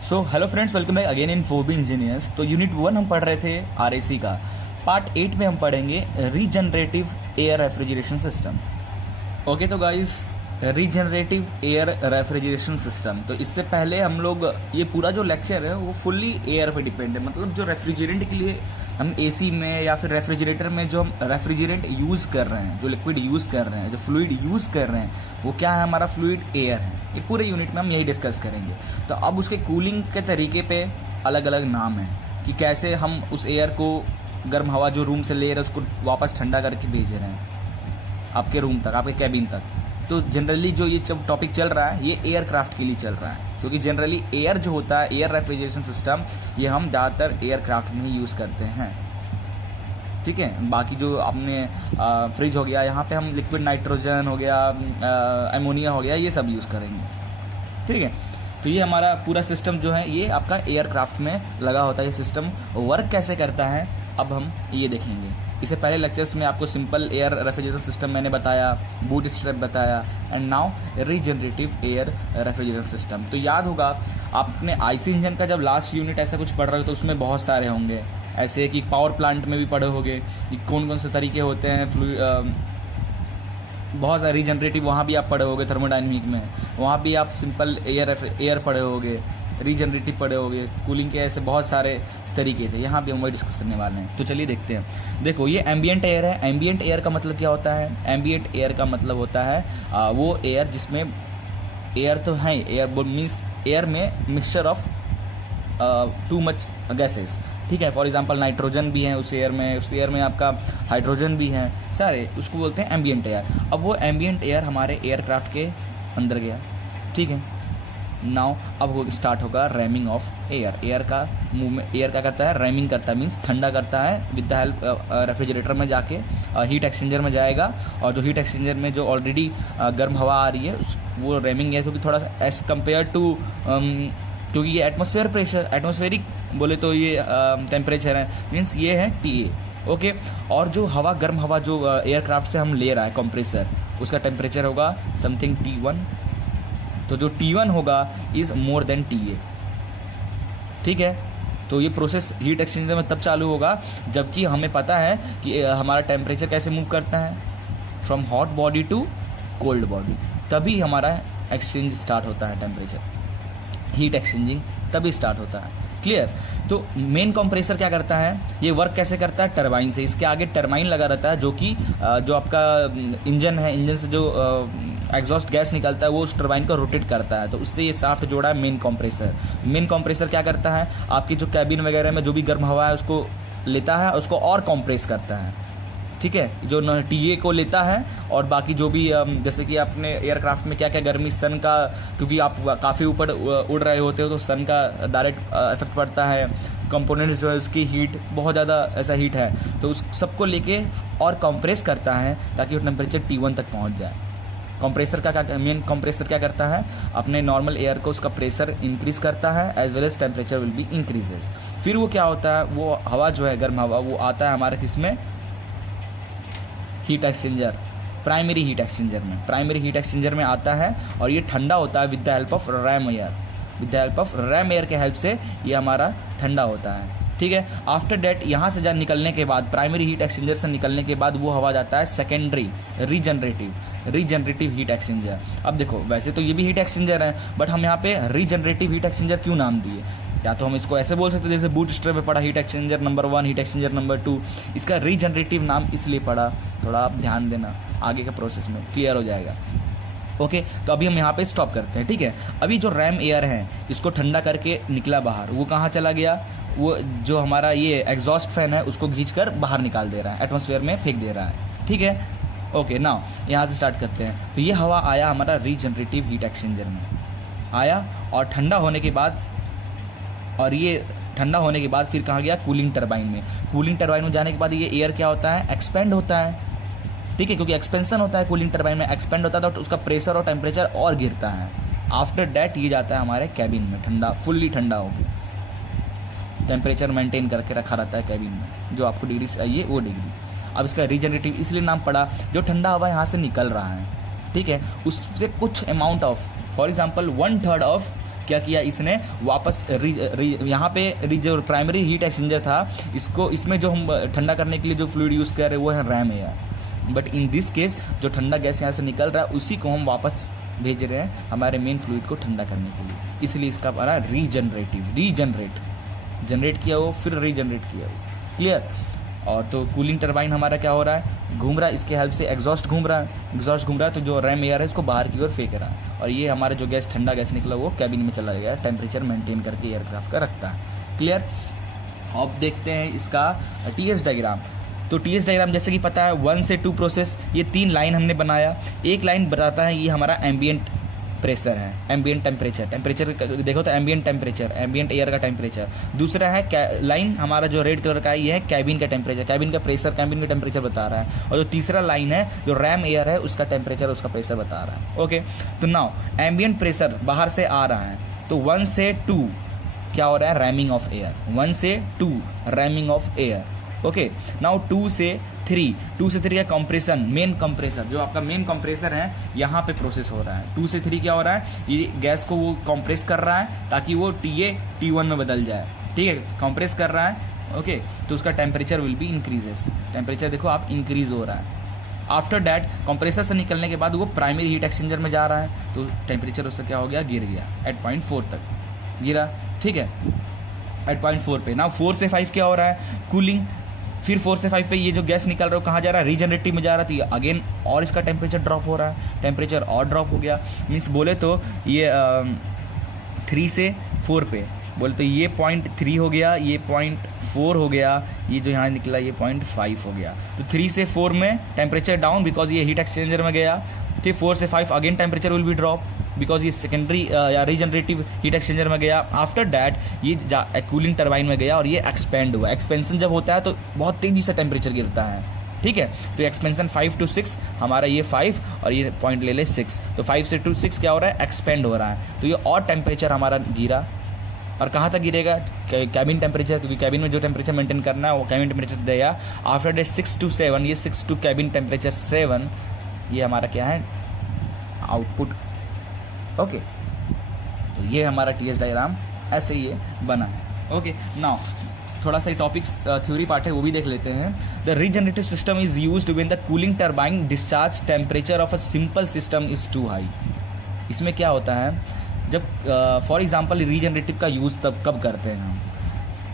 So hello friends, welcome back again in Phoebe engineers. तो unit 1 हम पढ़ रहे थे आरएसी का। पार्ट 8 में हम पढ़ेंगे regenerative air refrigeration system. Okay तो guys, regenerative air refrigeration system. तो इससे पहले हम लोग ये पूरा जो लेक्चर है वो फुल्ली एयर पे डिपेंड है। मतलब जो रेफ्रिजरेंट के लिए हम एसी में या फिर रेफ्रिजरेटर में जो हम रेफ्रिजरेंट यूज कर रहे हैं, जो लिक्विड यूज कर रहे हैं, जो फ्लूइड यूज कर रहे हैं, वो क्या है? हमारा फ्लूइड एयर है। ये पूरे यूनिट में हम यही डिस्कस करेंगे। तो अब उसके कूलिंग के तरीके पे अलग अलग नाम है कि कैसे हम उस एयर को, गर्म हवा जो रूम से ले रहे हैं, उसको वापस ठंडा करके भेज रहे हैं आपके रूम तक, आपके कैबिन तक। तो जनरली जो ये टॉपिक चल रहा है ये एयरक्राफ्ट के लिए चल रहा है, क्योंकि जनरली एयर जो होता है, एयर रेफ्रिजरेशन सिस्टम, ये हम ज़्यादातर एयरक्राफ्ट में ही यूज़ करते हैं। ठीक है, बाकी जो आपने फ्रिज हो गया, यहाँ पे हम लिक्विड नाइट्रोजन हो गया, अमोनिया हो गया, ये सब यूज़ करेंगे। ठीक है, तो ये हमारा पूरा सिस्टम जो है ये आपका एयरक्राफ्ट में लगा होता है। ये सिस्टम वर्क कैसे करता है अब हम ये देखेंगे। इससे पहले लेक्चर्स में आपको सिंपल एयर रेफ्रिजरेशन सिस्टम मैंने बताया, बूट स्ट्रैप बताया, and now regenerative air refrigeration system. तो याद होगा आपने आईसी इंजन का जब लास्ट यूनिट ऐसा कुछ पढ़ रहे हो तो उसमें बहुत सारे होंगे ऐसे कि पावर प्लांट में भी पढ़े होंगे कि कौन कौन से तरीके होते हैं। बहुत सारे रीजनरेटिव वहाँ भी आप पढ़े होंगे, थर्मोडायनेमिक में वहाँ भी आप सिंपल एयर पढ़े होंगे, रीजनरेटिव पढ़े होंगे, कूलिंग के ऐसे बहुत सारे तरीके थे। यहाँ भी हम वही डिस्कस करने वाले हैं। तो चलिए देखते हैं। देखो, ये एम्बिएंट एयर है। एम्बिएंट एयर का मतलब क्या होता है? एम्बिएंट एयर का मतलब होता है वो एयर जिसमें एयर तो है, एयर मीन्स एयर में mixture of too much gases. ठीक है, फॉर एग्जांपल नाइट्रोजन भी है उस एयर में, उस एयर में आपका हाइड्रोजन भी है, सारे उसको बोलते हैं एम्बिएंट एयर। अब वो एम्बिएंट एयर हमारे एयरक्राफ्ट के अंदर गया। ठीक है, नाउ अब वो स्टार्ट होगा रैमिंग ऑफ एयर। एयर का मूवमेंट, एयर क्या करता है? रैमिंग करता है, मीन्स ठंडा करता है विद द हेल्प रेफ्रिजरेटर में जाके हीट एक्सचेंजर में जाएगा। और जो हीट एक्सचेंजर में जो ऑलरेडी गर्म हवा आ रही है वो रैमिंग है, क्योंकि थोड़ा सा एज कम्पेयर टू, क्योंकि ये एटमॉस्फेयर प्रेशर, एटमॉस्फेरिक बोले तो ये टेम्परेचर है, मीन्स ये है टीए। ओके, और जो हवा, गर्म हवा जो एयरक्राफ्ट से हम ले रहा है कंप्रेसर, उसका टेम्परेचर होगा समथिंग T1। तो जो T1 होगा इज मोर देन TA। ठीक है, तो ये प्रोसेस हीट एक्सचेंजर में तब चालू होगा जबकि हमें पता है कि हमारा टेम्परेचर कैसे मूव करता है, from hot body to cold body, तभी हमारा एक्सचेंज स्टार्ट होता है। टेम्परेचर हीट एक्सचेंजिंग तभी स्टार्ट होता है। क्लियर? तो मेन कंप्रेसर क्या करता है, ये वर्क कैसे करता है? टरबाइन से। इसके आगे टरबाइन लगा रहता है जो कि जो आपका इंजन है, इंजन से जो एग्जॉस्ट गैस निकलता है वो उस टरबाइन को रोटेट करता है। तो उससे ये शाफ्ट जोड़ा है मेन कंप्रेसर। मेन कंप्रेसर क्या करता है? आपकी जो कैबिन वगैरह में जो भी गर्म हवा है उसको लेता है, उसको और कंप्रेस करता है। ठीक है, जो टीए को लेता है और बाकी जो भी जैसे कि आपने एयरक्राफ्ट में क्या क्या गर्मी, सन का, क्योंकि आप काफ़ी ऊपर उड़ रहे होते हो तो सन का डायरेक्ट इफेक्ट पड़ता है। कंपोनेंट्स जो है उसकी हीट बहुत ज़्यादा ऐसा हीट है, तो उस सबको लेके और कंप्रेस करता है ताकि वो टेम्परेचर T1 तक पहुंच जाए। कंप्रेसर का क्या, मेन कंप्रेसर क्या करता है? अपने नॉर्मल एयर को उसका प्रेशर इंक्रीज करता है as well as temperature will be increases. फिर वो क्या होता है, वो हवा जो है गर्म हवा वो आता है हमारे किसमें? Heat exchanger, primary heat exchanger में। प्राइमरी हीट एक्सचेंजर में आता है और ये ठंडा होता है with the help of RAM air. With the help of RAM air के हेल्प से ये हमारा ठंडा होता है। ठीक है, आफ्टर डेट यहाँ से निकलने के बाद, प्राइमरी हीट एक्सचेंजर से निकलने के बाद वो हवा जाता है सेकेंडरी रीजनरेटिव हीट एक्सचेंजर। अब देखो, वैसे तो ये भी हीट एक्सचेंजर है, बट हम यहाँ पे रीजनरेटिव हीट एक्सचेंजर क्यों नाम दिए? या तो हम इसको ऐसे बोल सकते जैसे बूट स्ट्रैप में पड़ा heat exchanger number 1, heat exchanger number 2। इसका रीजनरेटिव नाम इसलिए पड़ा, थोड़ा आप ध्यान देना, आगे के प्रोसेस में क्लियर हो जाएगा। ओके, तो अभी हम यहाँ पे स्टॉप करते हैं। ठीक है, अभी जो रैम एयर है इसको ठंडा करके निकला बाहर, वो कहाँ चला गया? वो जो हमारा ये एग्जॉस्ट फैन है उसको खींचकर बाहर निकाल दे रहा है, एटमॉस्फेयर में फेंक दे रहा है। ठीक है, ओके, नाउ यहाँ से स्टार्ट करते हैं। तो ये हवा आया हमारा रीजनरेटिव हीट एक्सचेंजर में आया, और ठंडा होने के बाद, और ये ठंडा होने के बाद फिर कहाँ गया? कूलिंग टरबाइन में। कूलिंग टरबाइन में जाने के बाद ये एयर क्या होता है? एक्सपेंड होता है। ठीक है, क्योंकि एक्सपेंशन होता है कूलिंग टरबाइन में, एक्सपेंड होता है तो उसका प्रेशर और टेम्परेचर और गिरता है। आफ्टर डैट ये जाता है हमारे कैबिन में, ठंडा, फुल्ली ठंडा हो गया, टेम्परेचर मेंटेन करके रखा रहता है कैबिन में, जो आपको डिग्री चाहिए वो डिग्री। अब इसका रीजनरेटिव इसलिए नाम पड़ा, जो ठंडा हवा यहाँ से निकल रहा है, ठीक है, उससे कुछ amount of, for example 1/3 of क्या किया इसने, वापस यहाँ पे जो प्राइमरी हीट एक्सचेंजर था इसको, इसमें जो हम ठंडा करने के लिए जो फ्लूइड यूज़ कर रहे हैं वो है RAM air, but in this case जो ठंडा गैस यहाँ से निकल रहा है उसी को हम वापस भेज रहे हैं हमारे मेन फ्लूइड को ठंडा करने के लिए, इसलिए इसका बना रीजनरेट किया वो फिर रीजनरेट किया वो। क्लियर। और तो कूलिंग टरबाइन हमारा क्या हो रहा है, घूम रहा है, इसके हेल्प से एग्जॉस्ट घूम रहा है, तो जो रैम एयर है इसको बाहर की ओर फेंक रहा है, और ये हमारा जो गैस ठंडा गैस निकला वो कैबिन में चला गया, टेम्परेचर मेंटेन करके एयरक्राफ्ट का रखता है। क्लियर। अब देखते हैं इसका टीएस डायग्राम। तो टीएस डायग्राम जैसे कि पता है 1 से 2 प्रोसेस, ये 3 लाइन हमने बनाया। एक लाइन बताता है ये हमारा एम्बियंट प्रेशर है, एम्बियंट टेम्परेचर देखो तो एम्बियंट टेम्परेचर, एम्बियंट एयर का टेम्परेचर। दूसरा है लाइन हमारा जो रेड कलर का है ये है कैबिन का टेम्परेचर, कैबिन का प्रेशर, कैबिन का टेम्परेचर बता रहा है। और जो तीसरा लाइन है जो रैम एयर है उसका टेम्परेचर, उसका प्रेशर बता रहा है। ओके, तो नाउ एम्बियंट प्रेशर बाहर से आ रहा है, तो 1 से 2 क्या हो रहा है, रैमिंग ऑफ एयर, 1 से 2 rhyming of air. Okay, now 2 से 3 का कंप्रेशन, मेन कंप्रेसर जो आपका मेन कंप्रेसर है यहाँ पे प्रोसेस हो रहा है। 2 से 3 क्या हो रहा है, ये गैस को वो कंप्रेस कर रहा है ताकि वो TA T1 में बदल जाए। ठीक है, कंप्रेस कर रहा है। ओके, तो उसका temperature will be increases, temperature देखो आप इंक्रीज हो रहा है। आफ्टर दैट कंप्रेसर से निकलने के बाद वो प्राइमरी हीट एक्सचेंजर में जा रहा है, तो टेम्परेचर उसका क्या हो गया, गिर गया, एट 0.4 तक गिरा। ठीक है, एट 0.4 पे। ना 4 से 5 क्या हो रहा है, कूलिंग। फिर 4 से 5 पे ये जो गैस निकल रहा है कहाँ जा रहा है, रीजनरेटिव में जा रहा था, अगेन और इसका टेम्परेचर ड्रॉप हो रहा है, टेम्परेचर और ड्रॉप हो गया। मीन्स बोले तो ये 3 से 4 पे बोले तो ये 0.3 हो गया, ये 0.4 हो गया, ये जो यहाँ निकला ये 0.5 हो गया। तो 3 से 4 में टेम्परेचर डाउन बिकॉज ये हीट एक्सचेंजर में गया। फिर 4 से 5 again temperature will be drop because ये सेकेंडरी या रीजनरेटिव हीट एक्सचेंजर में गया। आफ्टर दैट ये कूलिंग टरबाइन में गया और ये एक्सपेंड हुआ। एक्सपेंशन जब होता है तो बहुत तेजी से टेम्परेचर गिरता है। ठीक है, तो एक्सपेंशन 5 to 6, हमारा ये 5 और ये पॉइंट ले ले 6, तो 5 से 6 क्या हो रहा है, एक्सपेंड हो रहा है। तो ये और टेम्परेचर हमारा गिरा, और कहाँ तक गिरेगा, कैबिन टेम्परेचर, क्योंकि कैबिन में जो टेम्परेचर मेंटेन करना है वो कैबिन टेम्परेचर देगा। आफ्टर डेट 6 to 7, ये 6 to कैबिन टेम्परेचर 7, ये हमारा क्या है, आउटपुट। ओके, तो ये हमारा टीएस डायग्राम ऐसे ही बना है। ओके, नाउ थोड़ा सा टॉपिक्स थ्योरी पार्ट है वो भी देख लेते हैं। The regenerative system is used when the cooling turbine discharge temperature of a simple system is too high. इसमें क्या होता है, जब फॉर एग्जांपल रीजनरेटिव का यूज़ तब कब करते हैं हम,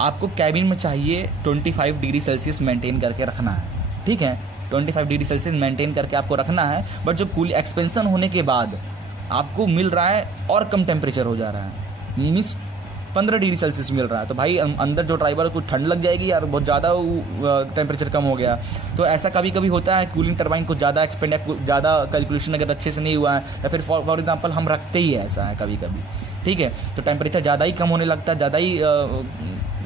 आपको कैबिन में चाहिए 25 डिग्री सेल्सियस मेंटेन करके रखना है। ठीक है, 25 डिग्री सेल्सियस मेंटेन करके आपको रखना है, बट जो कूल एक्सपेंशन होने के बाद आपको मिल रहा है और कम टेम्परेचर हो जा रहा है, मीन्स 15 डिग्री सेल्सियस मिल रहा है, तो भाई अंदर जो ड्राइवर को ठंड लग जाएगी यार, बहुत ज़्यादा टेम्परेचर कम हो गया। तो ऐसा कभी कभी होता है, कूलिंग टरबाइन को ज़्यादा एक्सपेंड या ज़्यादा कैलकुलेशन अगर अच्छे से नहीं हुआ है, या फिर फॉर एग्जांपल हम रखते ही है, ऐसा है कभी कभी। ठीक है, तो टेम्परेचर ज़्यादा ही कम होने लगता है, ज़्यादा ही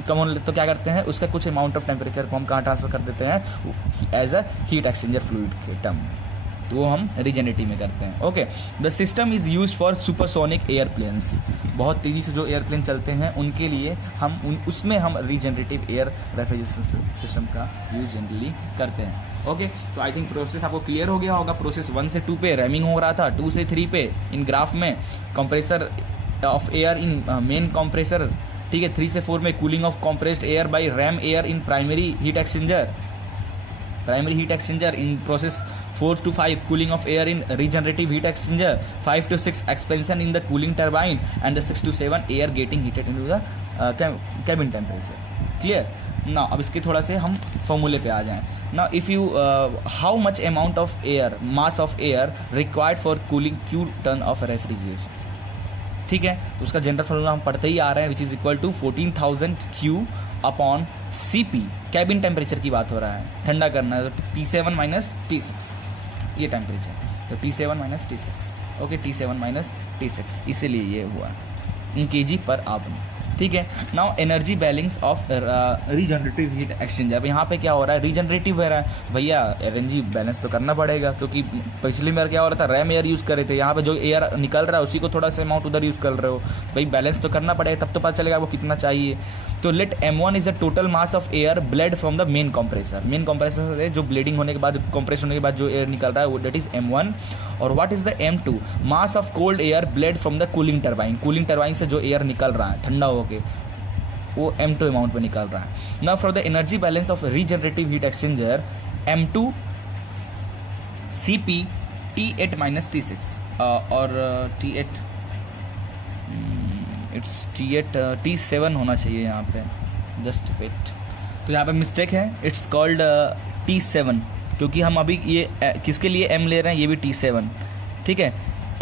कम होने लगता, तो क्या करते हैं, उसका कुछ अमाउंट ऑफ टेम्परेचर को हम कहाँ ट्रांसफर कर देते हैं, as a heat exchanger fluid के टर्म, तो वो हम रीजनरेटिव में करते हैं। Okay, the system is use for supersonic airplanes, बहुत तेज़ी से जो एयरप्लेन चलते हैं उनके लिए हम उसमें हम रीजनरेटिव एयर रेफ्रिजरेशन सिस्टम का यूज जनरली करते हैं। ओके, तो आई थिंक प्रोसेस आपको क्लियर हो गया होगा। प्रोसेस 1 से 2 पे रैमिंग हो रहा था, 2 से 3 पे इन ग्राफ में compressor of air in main compressor. ठीक है, 3 से 4 में cooling of compressed air by RAM air in primary heat exchanger in process 4 to 5 cooling of air in regenerative heat exchanger, 5 to 6 expansion in the cooling turbine, and the 6 to 7 air getting heated into the cabin temperature. Clear? Now अब इसके थोड़ा से हम फॉर्मूले पे आ जाएं। Now if you how much amount of air, mass of air required for cooling Q ton of refrigeration? ठीक है, उसका जनरल फॉर्मूला हम पढ़ते ही आ रहे हैं, which is equal to 14,000 Q upon CP। Cabin temperature की बात हो रहा है, ठंडा करना है, तो T7 माइनस T6 ये टेम्परेचर, तो T7 minus T6। Okay, T7 minus T6, इसीलिए ये हुआ इन kg पर आवर। ठीक है। Now energy balance of regenerative heat exchanger. अब यहाँ पे क्या हो रहा है, रीजनरेटिव हो रहा है भैया, एनर्जी बैलेंस तो करना पड़ेगा, क्योंकि पिछली बार क्या हो रहा था, रैम एयर यूज़ कर रहे थे, यहाँ पे जो एयर निकल रहा है उसी को थोड़ा सा अमाउंट उधर यूज़ कर रहे हो, भाई बैलेंस तो करना पड़ेगा, तब तो पता चलेगा आपको कितना चाहिए। तो let m1 is the total mass of air bled from the main compressor. Main compressor से जो ब्लीडिंग होने के बाद, कंप्रेशन होने के बाद जो एयर निकल रहा है वो, दैट इज m1। और what is the m2, mass of cold air bled from the cooling turbine. Cooling turbine से जो एयर निकल रहा है ठंडा होके, वो m2 अमाउंट पे निकल रहा है। Now for the energy balance of regenerative heat exchanger, m2 cp T8 minus T6 और T8 इट्स T8 T7 होना चाहिए यहाँ पे, जस्ट वेट। तो यहाँ पे मिस्टेक है, इट्स कॉल्ड T7, क्योंकि हम अभी ये किसके लिए M ले रहे हैं, ये भी T7, ठीक है।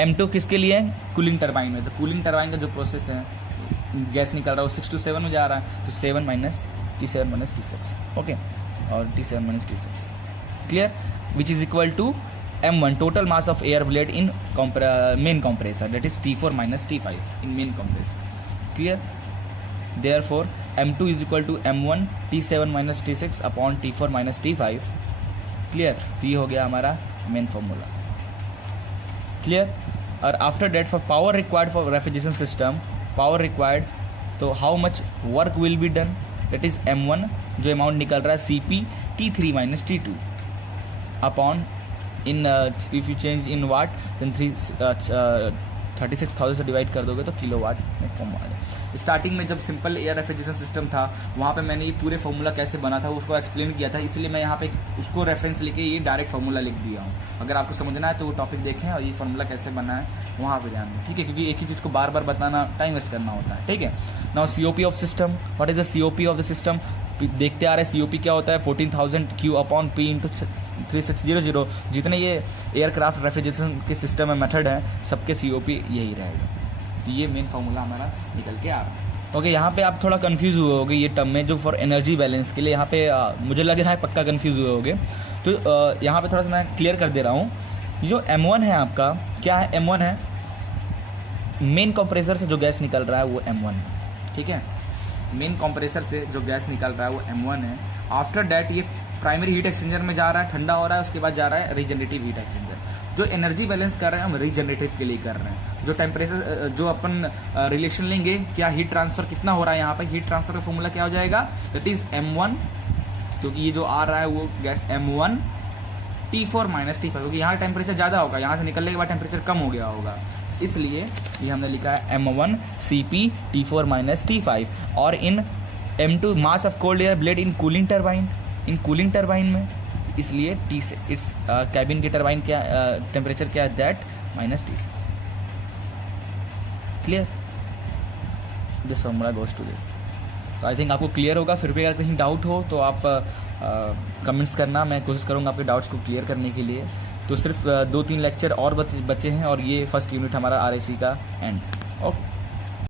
M2 किसके लिए है, कूलिंग टरबाइन में। तो कूलिंग टरबाइन का जो प्रोसेस है, गैस निकल रहा है वो 6 to 7 में जा रहा है, तो 7 minus T7 minus T6, okay, और T7 minus T6, clear, which is equal to m1 total mass of air blade in main compressor, that is T4 minus T5 in main compressor, clear। Therefore m2 is equal to m1 T7 minus T6 upon T4 minus T5, clear। तो ये हो गया हमारा main formula, clear. और after that for power required for refrigeration system, power required, तो how much work will be done, that is m1 जो amount निकल रहा है CP T3 minus T2 upon in if you change in watt then 36,000 से divide कर दोगे तो kilowatt में फॉर्म आ जाए। स्टार्टिंग में जब सिंपल एयर रेफ्रिजरेशन सिस्टम था, वहाँ पे मैंने ये पूरे फॉर्मूला कैसे बना था उसको एक्सप्लेन किया था, इसलिए मैं यहाँ पे उसको रेफरेंस लेके ये डायरेक्ट फॉर्मूला लिख दिया हूँ। अगर आपको समझना है तो वो टॉपिक देखें और ये फॉर्मूला कैसे बना है वहाँ पे ध्यान दें, ठीक है, क्योंकि एक ही चीज़ को बार बार बताना टाइम वेस्ट करना होता है, ठीक है। Now COP of system, what is the COP of the system, देखते आ रहे हैं COP क्या होता है, 14,000 Q अपॉन P इंटू 3600। जितने ये एयरक्राफ्ट रेफ्रिजरेशन के सिस्टम में मेथड है, सबके COP यही रहेगा। तो ये मेन फार्मूला हमारा निकल के आ रहा है। ओके, यहाँ पे आप थोड़ा कंफ्यूज हुए होगे ये टर्म में, जो फॉर एनर्जी बैलेंस के लिए यहाँ पे मुझे लग रहा है पक्का कंफ्यूज हुए होगे, तो यहाँ पे थोड़ा सा मैं क्लियर कर दे रहा हूँ। जो m1 है आपका, क्या है, m1 है मेन कंप्रेसर से जो गैस निकल रहा है वो m1 है, ठीक है। मेन कंप्रेसर से जो गैस निकल रहा है वो m1 है। आफ्टर डैट ये प्राइमरी हीट एक्सचेंजर में जा रहा है, ठंडा हो रहा है, उसके बाद जा रहा है रीजनरेटिव हीट एक्सचेंजर। जो एनर्जी बैलेंस कर रहे हैं हम रीजनरेटिव के लिए कर रहे हैं। जो टेम्परेचर, जो अपन रिलेशन लेंगे, क्या हीट ट्रांसफर कितना हो रहा है, यहाँ पे हीट ट्रांसफर का फॉर्मूला क्या हो जाएगा, दैट इज m1, क्योंकि ये जो आ रहा है वो gas m1 T4 minus T5, क्योंकि यहाँ टेम्परेचर ज़्यादा होगा, यहाँ से निकलने के बाद टेम्परेचर कम हो गया होगा, इसलिए ये हमने लिखा है m1 CP T4 minus T5। और इन m2 mass of cold air bled in cooling turbine, in cooling turbine में, इसलिए T से इट्स कैबिन की टरबाइन क्या टेम्परेचर क्या है, that minus T6, clear. This formula goes to this. तो आई थिंक आपको क्लियर होगा। फिर भी अगर कहीं डाउट हो तो आप कमेंट्स करना, मैं कोशिश करूँगा आपके डाउट्स को क्लियर करने के लिए। तो सिर्फ 2-3 लेक्चर और बचे हैं और ये फर्स्ट यूनिट हमारा RAC का एंड। ओके।